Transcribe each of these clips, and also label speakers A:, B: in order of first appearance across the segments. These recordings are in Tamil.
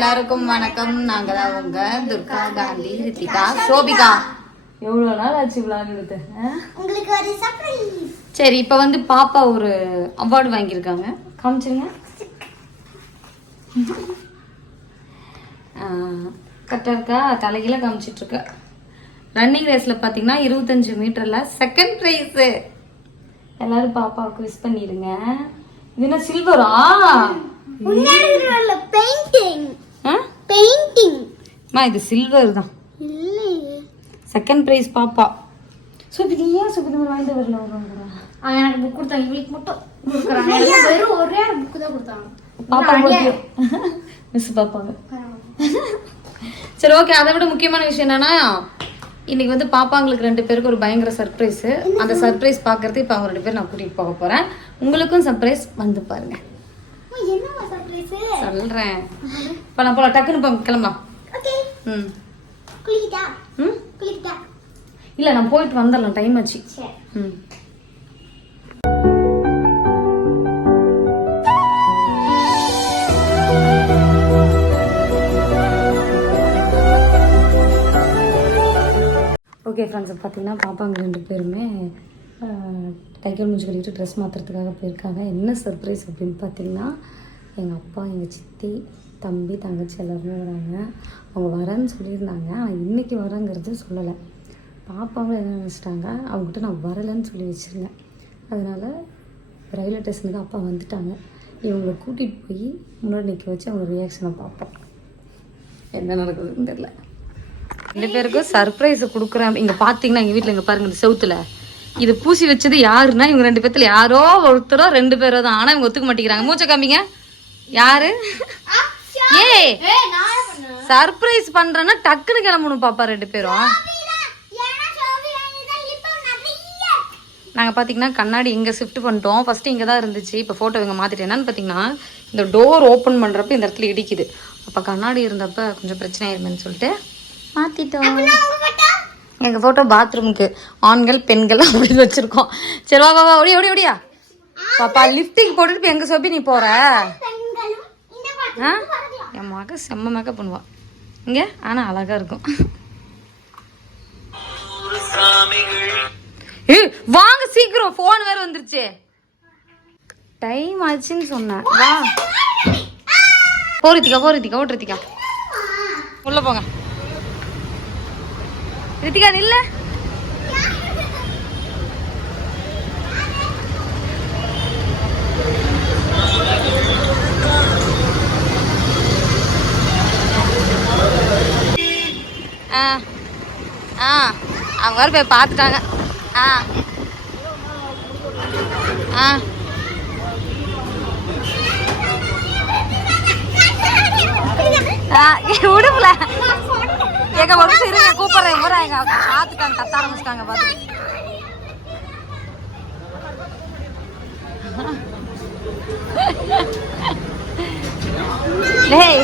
A: வணக்கம். நாங்க தான் உங்க துர்கா காந்தி ரித்திகா சோபிகா. எவ்வளோ நாள் ஆச்சு விளாக் எடுத்து?
B: உங்களுக்கு ஒரு சர்ப்ரைஸ்
A: சரி இப்போ வந்து பாப்பா ஒரு அவார்டு வாங்கியிருக்காங்க. காமிச்சிருங்க. கரெக்டாக இருக்கா? தலைகீழ காமிச்சிட்டு இருக்க ரன்னிங் ரேஸில் பார்த்தீங்கன்னா இருபத்தஞ்சு மீட்டரில் செகண்ட் ப்ரைஸு எல்லாரும் பாப்பாவுக்கு விஷ் பண்ணிடுங்க இது என்ன சில்வரா
B: பெயிண்டிங் பெயிண்டிங்
A: அம்மா இது சில்வர் தான்.
B: இல்லையே.
A: செகண்ட் ப்ரைஸ் பாப்பா. சுபிதி ஏன் சுபிதி வாங்கிட்டு வரல வருவாங்க
B: எனக்கு புக் கொடுத்தாங்க இவளுக்கு மட்டும் கொடுக்குறாங்க. வெறும் ஒரே புக் தான் கொடுத்தாங்க.
A: பாப்பா மிஸ் பாப்பாங்க சரி ஓகே அதை விட முக்கியமான விஷயம் என்னன்னா இன்னைக்கு வந்து பாப்பாங்களுக்கு ரெண்டு பேருக்கு ஒரு பயங்கர சர்ப்ரைஸ் அந்த சர்ப்ரைஸ் பார்க்கறது இப்போ அவங்க ரெண்டு பேரும் நான் கூட்டிட்டு போக போறேன். உங்களுக்கும் சர்ப்ரைஸ் வந்து பாருங்க. சொல்றேன். இப்போ நான் போல டக்குன்னு இப்போ கிளம்பலாம். ம்.
B: குளிக்கிட்டா?
A: ம்?
B: குளிக்கிட்டா?
A: இல்லை நான் போயிட்டு வந்துடலாம். டைம் ஆச்சு. ம். ஓகே ஃப்ரெண்ட்ஸ் பார்த்தீங்கன்னா பாப்பாங்க ரெண்டு பேருமே ஆஹ், கை கால் மூஞ்சி கட்டிட்டு ட்ரெஸ் மாற்றுறதுக்காக போயிருக்காங்க. என்ன சர்ப்ரைஸ் அப்படின்னு பார்த்தீங்கன்னா எங்கள் அப்பா எங்கள் சித்தி தம்பி தங்கச்சி எல்லாருமே வராங்க. அவங்க வரேன்னு சொல்லியிருந்தாங்க. ஆனால் இன்றைக்கி வரேங்கிறது சொல்லலை. பாப்பாவும் என்ன நினச்சிட்டாங்க? அவங்ககிட்ட நான் வரலைன்னு சொல்லி வச்சுருந்தேன். அதனால் ரயில்வே ஸ்டேஷனுக்கு அப்பா வந்துட்டாங்க. இவங்களை கூட்டிகிட்டு போய் முன்னாடி நிற்க வச்சு அவங்க ரியாக்ஷனை பார்ப்போம். என்ன நடக்குதுன்னு தெரியல. ரெண்டு பேருக்கும் சர்ப்ரைஸை கொடுக்குறேன் இங்கே பார்த்தீங்கன்னா எங்கள் வீட்டில் இங்கே பாருங்கள் இந்த செவுத்தில். இது பூசி வச்சது யாருன்னா இவங்க ரெண்டு பேர்த்துல யாரோ ஒருத்தரோ ரெண்டு பேரோ தான். ஆனால் இவங்க ஒத்துக்க மாட்டேங்கிறாங்க. மூச்சை காமிங்க. யாரு? ஏய். சர்ப்ரைஸ் பண்றேன்னா டக்குன்னு கிளம்பணும் பாப்பா ரெண்டு பேரும். நாங்கள் பார்த்தீங்கன்னா கண்ணாடி இங்கே ஷிஃப்ட் பண்ணிட்டோம். ஃபஸ்ட்டு இங்கே தான் இருந்துச்சு. இப்போ ஃபோட்டோ இங்கே மாற்றிட்டு என்னன்னு பார்த்தீங்கன்னா இந்த டோர் ஓப்பன் பண்ணுறப்ப இந்த இடத்துல இடிக்குது. அப்போ கண்ணாடி இருந்தப்ப கொஞ்சம் பிரச்சனை ஆயிருமேன்னு சொல்லிட்டு மாற்றிட்டோம் எங்கள் ஃபோட்டோ பாத்ரூமுக்கு ஆண்கள் பெண்கள் அப்படின்னு வச்சுருக்கோம். சரி வா வா ஓடி ஓடி ஓடியா பாப்பா லிஃப்டிங் போட்டுட்டு இப்போ எங்கே சொல்லி நீ போகிற ஆ? என் மக செம்ம மேக்கப் பண்ணுவா. இங்கே? ஆனால் அழகாக இருக்கும். ஏய் வாங்க சீக்கிரம். ஃபோன் வேற வந்துருச்சு. டைம் ஆச்சுன்னு சொன்னேன். வா. போ ரித்திகா போ ரித்திகா. ஓட்டு ரித்திகா. உள்ள போங்க. ரித்திகா நில்ல. ஆ. ஆ. அவங்க வேறு போய் பார்த்துட்டாங்க. ஆ. ஆ. ஆ விடுப்புல எங்க ஒரு சரி கூப்பிடுறேன். கூட எங்க பார்த்துட்டாங்க கத்த ஆரம்பிச்சிட்டாங்க பார்த்து. டேய்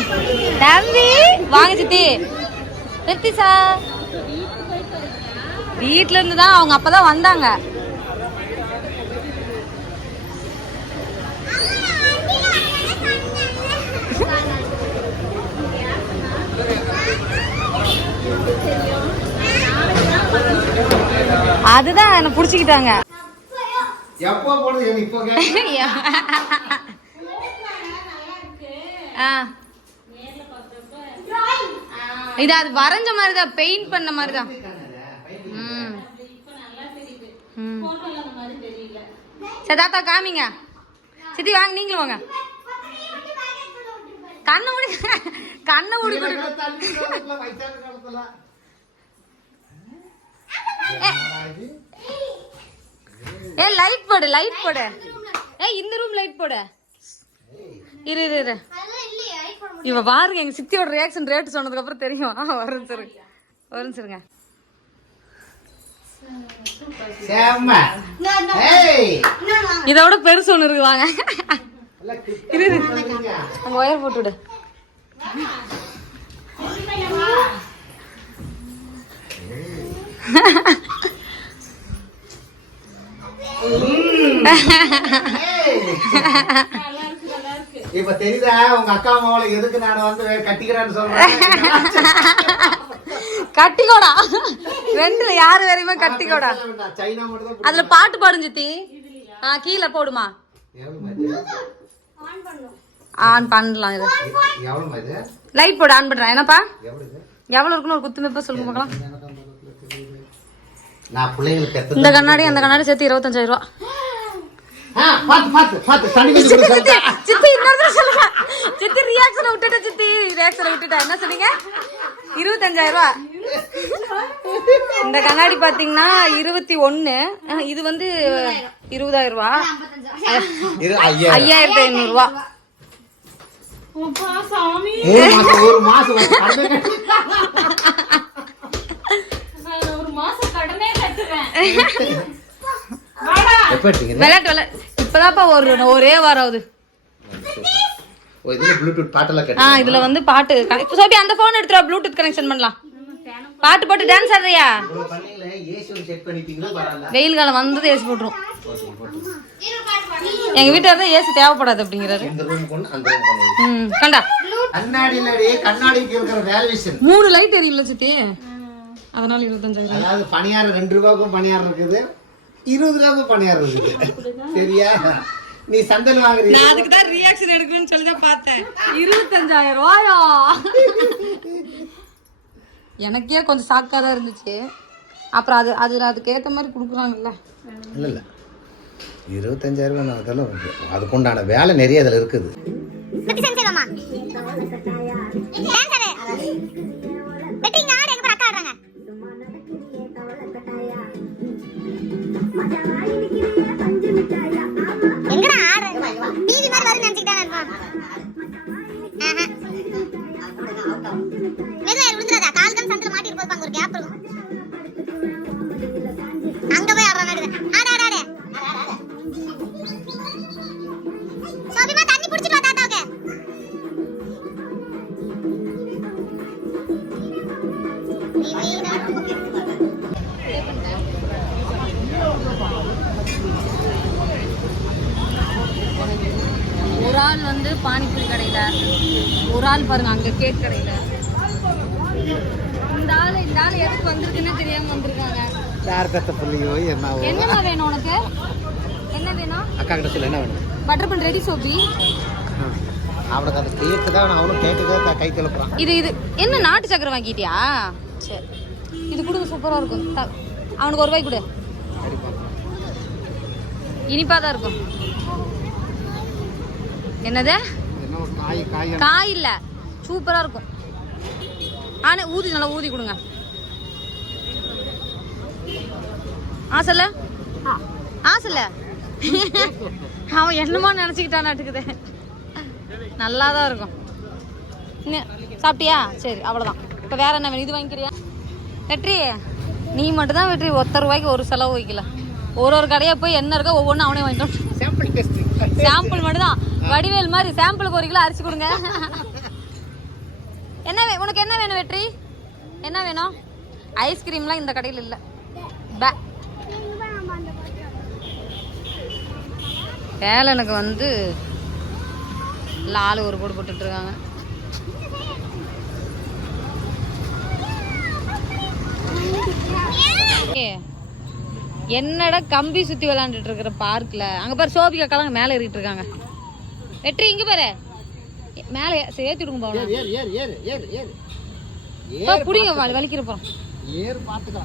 A: தம்பி வாங்க சித்தி. ரித்திசா வீட்ல இருந்து தான் அவங்க அப்பதான் வந்தாங்க. அதுதான் என்ன புடிச்சுக்கிட்டாங்க.
C: எப்போ எனக்கு இப்போ
A: ஆ. இது அது வரைஞ்ச மாதிரி தான் பெயிண்ட் பண்ண மாதிரி தான் ம். ம். சரி தாத்தா காமிங்க. சித்தி வாங்க நீங்களும் வாங்க. கண்ணை மூடி கண்ணை மூடி ஏ லைட் போடு லைட் போடு. ஏ இந்த ரூம் லைட் போடு. இரு இரு இரு. இவ பாருங்க எங்க சித்தியோட ரியாக்ஷன் ரேட் சொன்னதுக்கு அப்புறம் தெரியும் வரும் சரி வரும்
C: ஏய்.
A: இதோட பெருசு ஒன்று இருக்கு வாங்க.
C: வந்துருங்க.
A: அங்க ஒயர் போட்டு விடு.
C: ஏய். இப்ப தெரியுதா? உங்க அக்கா மாவளை எதுக்கு நான் வந்து கட்டிக்கிறேன்னு சொல்றேன்?
A: கட்டிக்கோடா. ரெண்டுல யாரு வரையுமே கட்டிக்கோடா.
C: சைனா மட்டும்
A: அதுல பாட்டு பாடும் சித்தி. ஆ கீழே போடுமா. ஆன் பண்ணலாம் இது. லைட் போடு ஆன் பண்றேன். என்னப்பா?
C: எவ்வளவு
A: இருக்குன்னு ஒரு குத்து மெப்ப சொல்லுங்க பார்க்கலாம். இந்த கண்ணாடி அந்த கண்ணாடி சேர்த்து இருபத்தஞ்சாயிரம் ரூபா.
C: பாத்து பாத்து பாத்து தண்ணி கொஞ்சம்
A: சித்தி சித்தி சித்தி இன்னொரு சொல்லுங்க. சித்தி ரியாக்ஷனை விட்டுட்ட சித்தி ரியாக்ஷனை விட்டுட்டா என்ன சொன்னீங்க? இருபத்தஞ்சாயிரம் ரூபா இந்த கண்ணாடி பாத்தீங்கன்னா இருபத்தி அஹ், இது வந்து இருபதாயிரம் ரூபா. ஐயாயிரத்தி ஐநூறு ரூபா
C: ஒரு மாசம் ஒரு கடனை கட்டி-
B: ஒரு மாசம் கடனே கட்டுவேன்
C: எப்ப?
A: விளையாட்டு விளையாட்டு இப்பதான்ப்பா ஒரு ஒரே வாரம் ஆகுது.
C: ஓ, இதுல ப்ளூடூத் பாட்டெல்லாம்
A: ஆ
C: கட்டி
A: இதுல வந்து பாட்டு. சோபி அந்த போன் எடுத்துருவா ப்ளூடூத் கனெக்ஷன் பண்ணலாம். பாட்டு போட்டு டான்ஸ் ஆடுறியா? வெயில் காலம் வந்தது ஏசி போட்டுரும்.
C: போட்டு, போட்டு.
A: எங்க வீட்டுல தான் ஏசி தேவைப்படாது அப்படிங்கிறாரு. ம் கண்டா. மூணு லைட் எரியல சுத்தி. அதனால இருபத்தஞ்சாயிரம்.
C: அதாவது பணியாரம் ரெண்டு ரூபாய்க்கும் பணியாரம் இருக்குது. இருபது ரூபாய்க்கும் பணியாரம் இருக்குது சரியா? நீ சந்தையில் வாங்குறீங்க
A: நான் அதுக்கு தான் ரியாக்ஷன் எடுக்கணும்னு சொல்லி தான் பார்த்தேன். இருபத்தஞ்சாயிரம் ரூபாயா? எனக்கே கொஞ்சம் ஷாக்காக தான் இருந்துச்சு. அப்புறம் அது அது அதுக்கு ஏற்ற மாதிரி கொடுக்குறாங்கல்ல.
C: இல்ல இல்ல. இருபத்தஞ்சாயிரம் ரூபாய் அதெல்லாம். அதுக்குண்டான வேலை நிறைய அதில் இருக்குது.
D: மெதுவா விழுந்துடாதா
A: பானிபூரி கடையில. ஒரு ஆள் பாருங்க அங்க கேக் கடையில. இந்த ஆள் இந்த ஆள் எதுக்கு வந்திருக்குன்னு தெரியாம வந்திருக்காங்க.
C: யார் பெத்த பிள்ளைங்க என்ன
A: என்னம்மா வேணும் உனக்கு? என்ன வேணும்?
C: அக்கா கிட்ட சொல்ல என்ன வேணும்?
A: பட்டர் பன் ரெடி சோபி
C: அவனுக்கு அந்த கேக்கு தான் அவனும் கேட்டுக்கே கை கிளப்புறான்
A: இது இது என்ன நாட்டு சக்கரை வாங்கிட்டியா? சரி. இது கொடுங்க சூப்பரா இருக்கும். அவனுக்கு ஒரு ரூபாய் கொடு. இனிப்பா தான் இருக்கும். என்னது?
C: காய்
A: இல்ல. சூப்பரா இருக்கும். ஆனா ஊதி நல்லா ஊதி கொடுங்க. ஆசல்ல ஆசல்ல அவன் என்னமோ நினைச்சுக்கிட்டான் நாட்டுக்குதே நல்லா தான் இருக்கும் சாப்பிட்டியா? சரி அவ்வளோதான் இப்போ வேற என்ன வேணும்? இது வாங்கிக்கிறியா? வெற்றி நீ மட்டும் தான் வெற்றி. ஒத்த ரூபாய்க்கு ஒரு செலவு வைக்கல. ஒரு ஒரு கடையா போய் என்ன இருக்கோ ஒவ்வொன்றும் அவனே வாங்கிட்டோம்
C: சாம்பிள்
A: மட்டும்தான். மட்டும் தான் வடிவேல் மாதிரி சாம்பிளுக்கு ஒரு கிலோ அரிசி கொடுங்க. என்ன வே உனக்கு என்ன வேணும் வெற்றி? என்ன வேணும்? ஐஸ்கிரீம்லாம் இந்த கடையில் இல்லை. பே வேலனுக்கு வந்து லாலு ஒரு போடு போட்டுட்டு இருக்காங்க Yeah. என்னடா கம்பி சுத்தி விளையாண்டுட்டு இருக்கிற பார்க்ல அங்க பாரு சோபிகா கலங்க மேல ஏறிட்டு இருக்காங்க. வெற்றி இங்க பாரு. மேல சேர்த்து விடுங்க போகணும் புடிங்க வலி- வலிக்கிற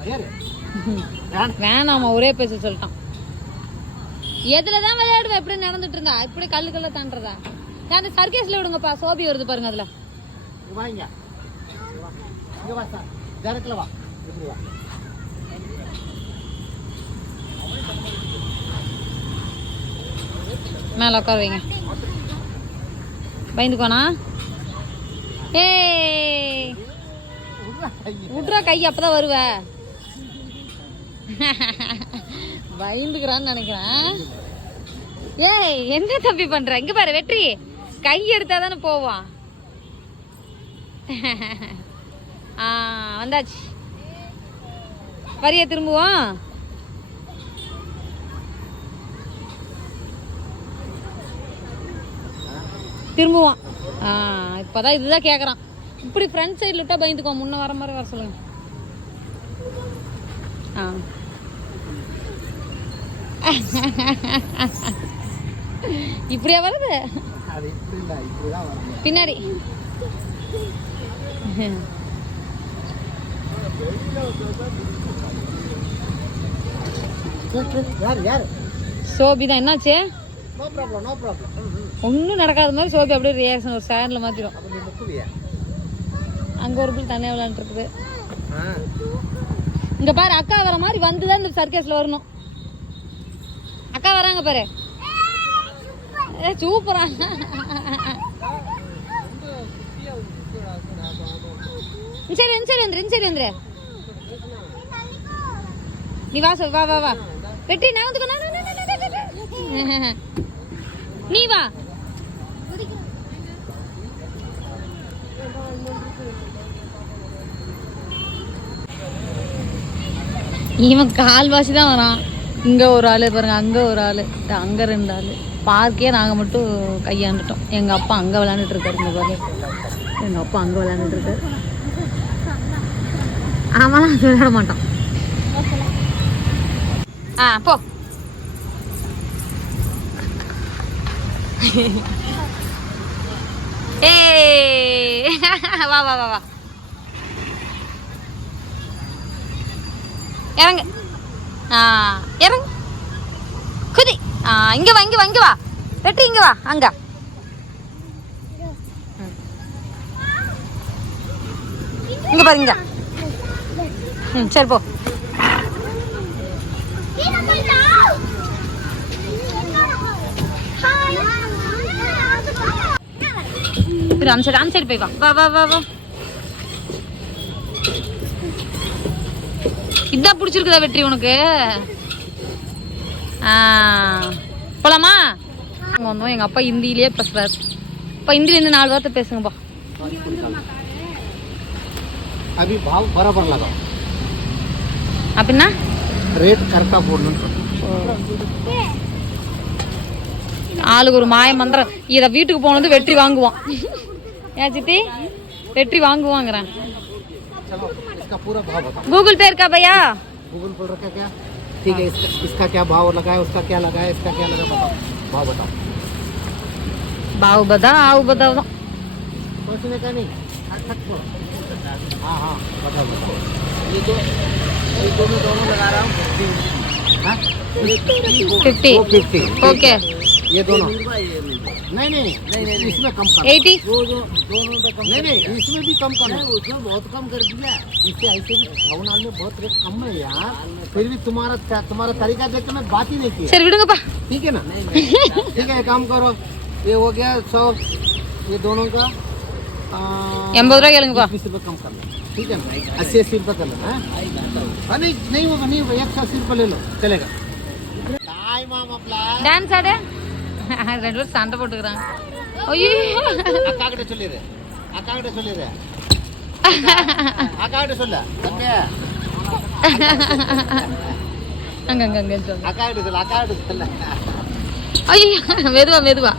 C: ஏறு
A: வேணாமா. ஒரே பேச சொல்லிட்டான். எதுல தான் விளையாடுவேன் நடந்துட்டு இருந்தா? இப்படி கல்லு கல்ல தாண்டறதா? நான் அந்த சர்க்கேஸ்ல விடுங்கப்பா சோபி வருது பாருங்க அதுல.
C: இங்க வா. இங்க சார். டேரக்ட்ல வா. இப்படி வா.
A: மேலே உட்கார வைங்க பயந்துக்கோனா? ஏ விட்ற கை அப்பதான் வருவ. பயந்துக்கிறான்னு நினைக்கிறேன். ஏய் எங்கே தம்பி பண்ற? இங்க பாரு வெற்றி. கை எடுத்தா தானே போவான். ஆ வந்தாச்சு. வரிய திரும்புவோம்? திரும்புவான். ஆ இப்போதான் இதுதான் கேட்குறான் இப்படி ஃப்ரண்ட் சைடில் விட்டா பயந்துக்குவான். முன்ன வர மாதிரி வர சொல்லுங்க. ஆ. இப்படியா வருது?
C: தான்
A: பின்னாடி.
C: யார் யார்?
A: சோபி தான். என்னாச்சு?
C: நோ ப்ராப்ளம் நோ ப்ராப்ளம்
A: ஒன்றும் நடக்காத மாதிரி சோபி அப்படியே ரியாக்ஷன் ஒரு சேரில் மாற்றிடும் அங்கே ஒரு பிள்ளை தனியாக விளையாண்டுருக்குது
C: ஆ.
A: இங்கே பாரு அக்கா வர மாதிரி வந்து தான் இந்த சர்க்கஸில் வரணும். அக்கா வராங்க பாரு. ஏ சூப்பரா. சரி சரி வந்துரு சரி வந்துரு. நீ வா சொல் வா வா வா. வெட்டி நான் வந்து நீ வா. இவன் கால்வாசி தான் வரான். இங்கே ஒரு ஆள் பாருங்க அங்கே ஒரு ஆள் அங்கே ரெண்டு ஆள். பார்க்கே நாங்கள் மட்டும் கையாண்டுட்டோம். எங்கள் அப்பா அங்கே விளாண்டுட்டு இருக்காரு இந்த பாருங்க. எங்கள் அப்பா அங்கே விளாண்டுட்டு இருக்காரு. அவன் விளையாட மாட்டான். ஆ போ. ஏ வா வா வா வா. இறங்கு. ஆ இறங்கு. குதி. ஆ இங்கே வா இங்கே வா இங்கே வா. வெற்றி இங்கே வா அங்கே. இங்க பாரு இங்க. ம் சரி போ. ராம் அந்த சைடு அந்த சைடு போய் வா வா வா வா வா இதான் பிடிச்சிருக்குதா வெற்றி உனக்கு? போலாமா? அங்கே வந்தோம். எங்கள் அப்பா ஹிந்திலேயே பேசுகிறார் அப்பா ஹிந்திலேருந்து நாலு வார்த்தை பேசுங்கப்பா
C: அபி பாவ் பராபர் லகா
A: அப்படின்னா?
C: ரேட் கரெக்டாக போடணும்
A: ஆளுக்கு ஒரு மாய மந்திரம். இதை வீட்டுக்கு போனது வெற்றி வாங்குவான். ஏன் சித்தி? வெற்றி வாங்குவாங்கிறேன்.
C: इसका पूरा भाव बताओ।
A: गूगल पेर का भैया?
C: गूगल पे का क्या? ठीक है इसका, इसका क्या भाव लगा है उसका क्या लगा है इसका क्या लगा बताओ। भाव बताओ।
A: भाव बताओ आओ
C: बताओ। कुछ नहीं का नहीं हाँ हाँ बताओ ये तो ये दोनों दोनों लगा रहा हूँ
A: फिफ्टी ओके हाँ?
C: ये दोनों। नहीं नहीं इसमें कम कर
A: एटी?
C: दो दो दोनों पे कम नहीं नहीं इसमें भी कम कर उसमें बहुत कम कर दिया। इससे ऐसे भी भवनाल में बहुत रेट कम है यार। फिर भी तुम्हारा तुम्हारा तरीका देखकर मैं बात ही नहीं की।
A: सर
C: ठीक है ना? ठीक है काम करो। ये हो गया सौ ये दोनों का एंबद रुपये कम कर ठीक है ना? अस्सी अस्सी रुपये कर लो हाँ? हाँ, नहीं होगा नहीं होगा एक सौ अस्सी रुपये ले लो चलेगा।
A: डांस आ ரெண்டு பேரும் சண்டை போட்டுக்கிறாங்க. ஐயோ.
C: அக்காகிட்ட சொல்லிடு. அக்காகிட்ட சொல்லிடு. அக்காகிட்ட சொல்ல. தம்பி
A: அங்க அங்க அங்க சொல்லு.
C: அக்காகிட்ட சொல்ல அக்காகிட்ட சொல்ல.
A: ஐயோ மெதுவா மெதுவா.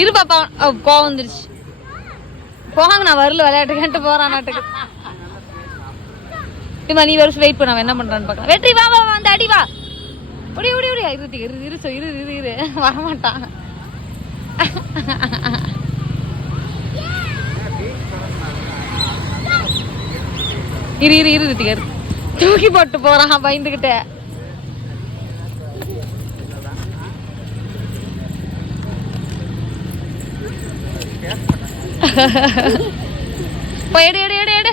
A: இரு பாப்பா கோவம் வந்துருச்சு. போங்க நான் வரல விளையாட்டுக்கிட்டு போறான் நாட்டுக்கு. இம்மா நீ வருஷம் வெயிட் பண்ண என்ன பண்ணுறான்னு பார்க்கலாம். வெற்றி வா வா வா, அடி வா. ஒடி ஒடி ஒடி. இரு இரு இரு சொ- இரு இரு இரு. வரமாட்டான். இரு இரு இரு ரித்திகர் தூக்கி போட்டு போறான் பயந்துகிட்டே. போய் எடு எடு எடு.